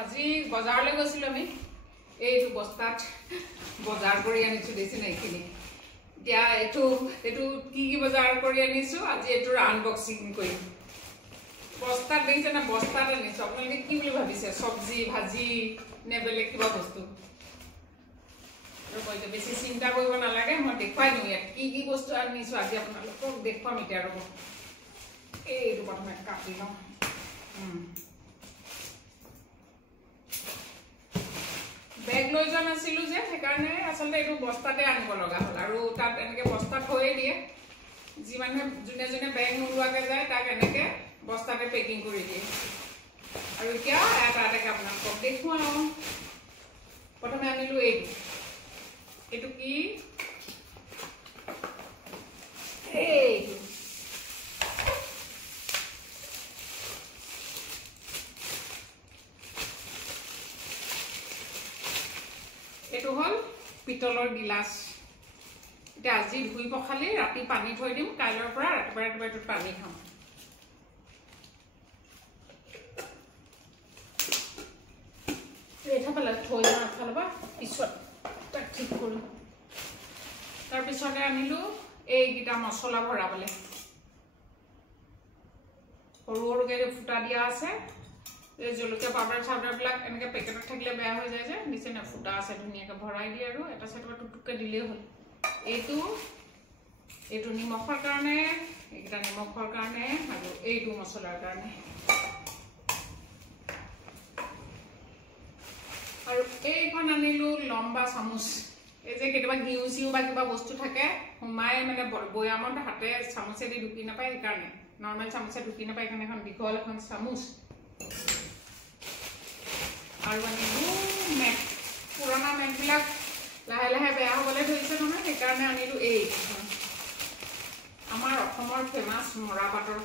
আজি বজাৰলৈ গৈছিলো আমি এইটো বস্তাত বজাৰ কৰি আনিছো দিছি নাইখিনি এতিয়া এটো কি বজাৰ কৰি আনিছো আজি এটোৰ আনবক্সিং কৰিম বস্তাত দেখিছে না বস্তাত আনিছো আপোনালোকে কি বুলি ভাবিছে সবজি ভাজি নে বেলেগ কিবা বস্তু আৰু কইতে বেছি চিন্তা কৰিব নালাগে মই দেখুৱাই দিম ইয়াত কি বস্তু আনিছো আজি আপোনালোকক দেখুৱাম এতিয়া ৰব এইটো প্ৰথমে কাটি লওঁ বেগ লৈ যোৱা নাছিলো যে সেইকাৰণে আচলতে এইটো বস্তাতে আনিব লগা হ'ল আৰু তাত এনেকে বস্তাত হৈয়ে দিয়ে যি মানুহে যোনে বেগ নোলোৱাকে যায় তাক এনেকে বস্তাতে পেকিং কৰি দিয়ে আৰু এতিয়া এটা আপোনালোকক দেখুৱাওঁ প্ৰথমে আনিলো এইটো কি এইটো এটো হল পিতলৰ গিলাস এটা আজি ধুই পখালি ৰাতি পানী থৈ দিম কাইলৰ পৰা ৰাতিপুৱা এটো পানী খাম এটা পালা থৈ না খালবা পিছত তাক ঠিক কৰো তাৰ পিছতে আনিলো এই গিটা মছলা ভৰাবলে সৰুকে ফুটা দিয়া আছে এই জলকীয়া পাউডাৰ চাউডাৰ বিলাক এনেকে পেকেটত থাকিলে বেয়া হৈ যায় যে নিচেনা ফুটা আছে ধুনিয়াকে ভৰাই দি আৰু এটা সেটবা টুটুকে দিলে হ'ল এইটো নিমখৰ কাৰণে এইটা নিমখৰ কাৰণে আৰু এইটো মছলাৰ কাৰণে আৰু এইখন আনিলো লম্বা চামুচ এই যে কেতিয়াবা ঘিউচিও বা কিবা বস্তু থাকে হুমাই মানে বয়ামত হাতে চামুচে দি ঢুকি নাপায় সেইকাৰণে নৰ্মেল চামুচে ঢুকি নাপায় কাৰণে এখন দীঘল এখন চামুচ আৰু আনিলো মেট পুৰণা মেটবিলাক লাহে লাহে বেয়া হ'বলৈ ধৰিছে নহয় সেইকাৰণে আনিলো এই আমাৰ অসমৰ ফেমাছ মৰাপাটৰ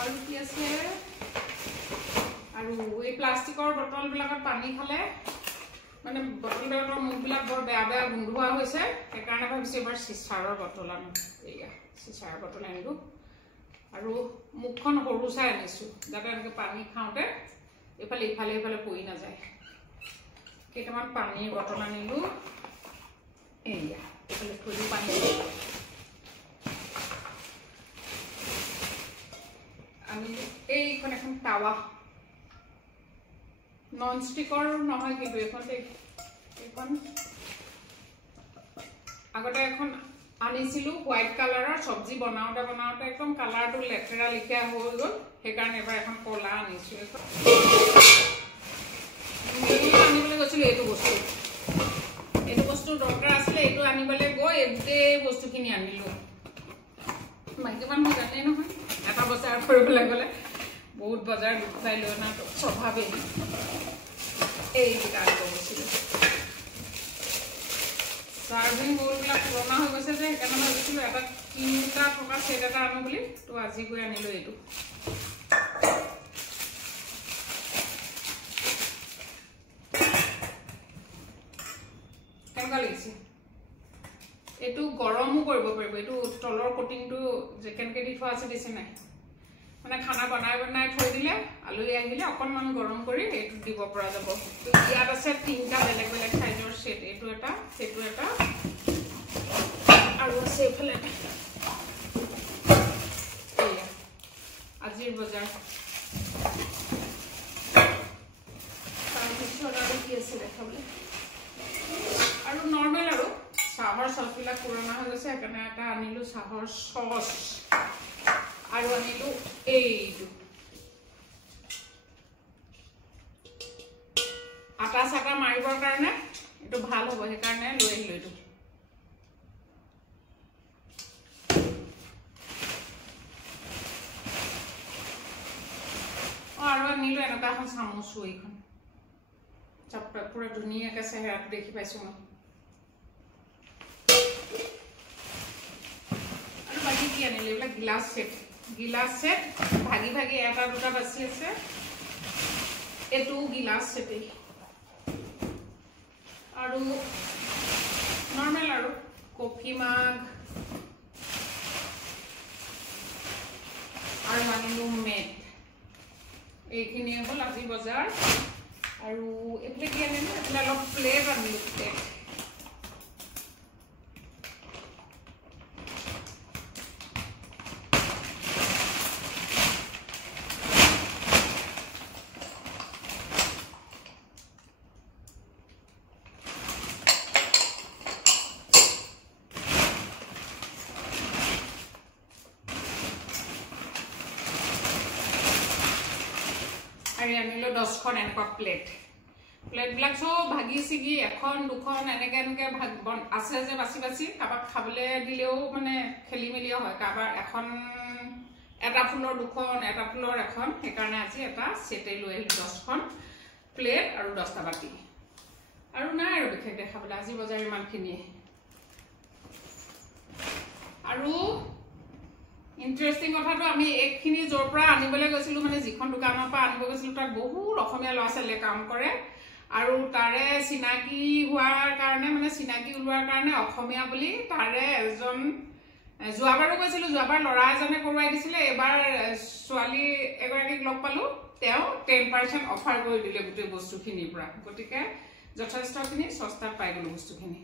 আৰু কি আছে আৰু এই প্লাষ্টিকৰ বটলবিলাকত পানী খালে মানে বটলবিলাকৰ মুখবিলাক বৰ বেয়া গোন্ধোৱা হৈছে সেইকাৰণে ভাবিছো এবাৰ চিচাৰৰ বটল আনো এইয়া চিচাৰৰ বটল আনিলো আৰু মুখখন সৰু চাই আনিছো যাতে এনেকে পানী খাওঁতে ইফালে পৰি না যায় কেইটামান পানীৰ বটল আনিলো এইয়া ইফালে থৈ পানী আমি এইখন এখন তাৱা নন ষ্টিকৰ নহয় কিন্তু এইখন আগতে এখন আনিছিলো হোয়াইট কালাৰৰ সবজি বনাওতে একদম কালাৰটো লেটেৰা লিখা হৈ গ'ল সেইকাৰণে এবাৰ এখন কলা আনিছো আনিবলৈ গৈছিলো এইটো বস্তু দৰকাৰ আছিলে এইটো আনিবলৈ গৈ এই বস্তুখিনি আনিলো মাইকী মানুহ জানে নহয় এটা বজাৰ কৰিবলৈ গ'লে বহুত বজাৰ গুচাই লৈ না স্বভাৱেই এইকেইটা আনিব গৈছিলো সাৰ্ভিং বোলবিলাক পুৰণা হৈ গৈছে যে সেইকাৰণে ভাবিছিলো এটা 3টা টকা সেট এটা আনো বুলি তো আজি গৈ আনিলো এইটো কেনেকুৱা লাগিছে এইটো গৰমো কৰিব পাৰিব এইটো তলৰ কোটিংটো যে কেনেকৈ দি থোৱা আছে দিছে নাই মানে খানা বনাই থৈ দিলে আলহী আহিলে অকণমান গৰম কৰি এইটো দিব পৰা যাব ইয়াত আছে 3টা বেলেগ সাইজৰ সেট এইটো এটা সেইটো এটা আৰু আছে এইফালে এইয়া আজিৰ বজাৰ তাৰপিছত আৰু কি আছে দেখাবলৈ আৰু নৰ্মেল আৰু চাহৰ চচবিলাক পুৰণা হৈ গৈছে সেইকাৰণে এটা আনিলো চাহৰ চচ আৰু আনিলো এইটো আটা চাটা মাৰিবৰ কাৰণে এইটো ভাল হ'ব সেইকাৰণে লৈ আহিলো এইটো আৰু আনিলো এনেকুৱা এখন চামুচো এইখন চাপটা পুৰা ধুনীয়াকৈ চেহেৰাটো দেখি পাইছো মই আৰু বাকী কি আনিলো এইবিলাক গিলাস সেট ভাগি এটা দুটা বাছি আছে এইটো গিলাস সেটেই আৰু নৰ্মেল আৰু কফি মাগ আৰু আনিলো মেট আজি বজাৰ আৰু এফালে কি আনিলো এফালে অলপ প্লেট আনিলো প্লেট আৰু আনিলো 10খন এনেকুৱা প্লেটবিলাক সব ভাগি চিগি এখন দুখন এনেকে আছে যে বাছি বাছি কাবাক খাবলে দিলেও মানে খেলি মেলিও হয় কাবাৰ এখন এটা ফুলৰ দুখন এটা ফুলৰ এখন সেইকাৰণে আজি এটা সেটে লৈ আহিলো 10খন প্লেট আৰু 10টা বাটি আৰু নাই আৰু বিশেষ দেখাবলে আজি বজাৰ ইমানখিনি আৰু ইন্টাৰেস্টিং কথাটো আমি একখিনি জোৰ পৰা আনিবলৈ গৈছিলো মানে যিখন দোকানৰ পৰা আনিব গৈছিলো তাত বহুত অসমীয়া ল'ৰা ছোৱালীয়ে কাম কৰে আৰু তাৰে চিনাকি হোৱাৰ কাৰণে মানে চিনাকি ওলোৱাৰ কাৰণে অসমীয়া বুলি তাৰে এজন যোৱাবাৰো গৈছিলো যোৱাবাৰ ল'ৰা এজনে কৰোৱাই দিছিলে এবাৰ ছোৱালী এগৰাকীক লগ পালো তেওঁ 10% অফাৰ কৰি দিলে গোটেই বস্তুখিনিৰ পৰা গতিকে যথেষ্টখিনি সস্তাত পাই গলো বস্তুখিনি